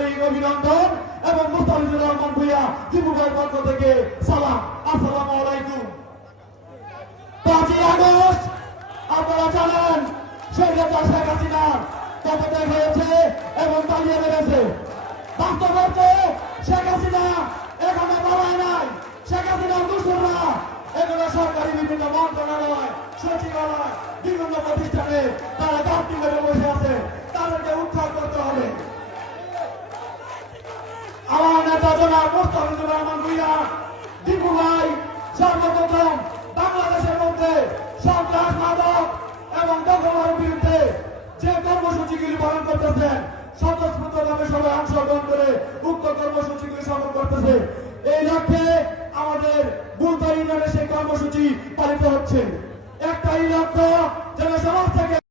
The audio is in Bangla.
আন্তরিক অভিনন্দন এবং মুস্তাফিজুর রহমান ভূঁইয়া ত্রিপুরার পক্ষ থেকে সালাম। আসসালামু আলাইকুম। 5ই আগস্ট আপনারা জানেন স্বৈরাচার শেখ হাসিনার পদত্যাগ হয়েছে এবং পালিয়ে বেড়েছে। বাস্তবতা শেখ হাসিনা এখানে পালায় নাই। শেখ হাসিনার দোসররা এগুলো সরকারি বিভিন্ন মন্ত্রণালয়, সচিবালয়, বিভিন্ন প্রতিষ্ঠানে তারা গাঁথনি করে বসে আছে। তাদেরকে উদ্ধার করতে হবে। আমার নেতা জনাব মুস্তাফিজুর রহমান ভূঁইয়া দীপু ভাই সর্বপ্রথম বাংলাদেশের মধ্যে সন্ত্রাস, মাদক এবং দখলের বিরুদ্ধে যে কর্মসূচিগুলি পালন করতেছেন, স্বতঃস্ফূর্তভাবে সবাই অংশগ্রহণ করে উক্ত কর্মসূচিগুলি সফল করতেছে। এই লক্ষ্যে আমাদের বুলতা ইউনিয়নে সেই কর্মসূচি পালিত হচ্ছে। একটাই লক্ষ্য, যেন সমাজ থেকে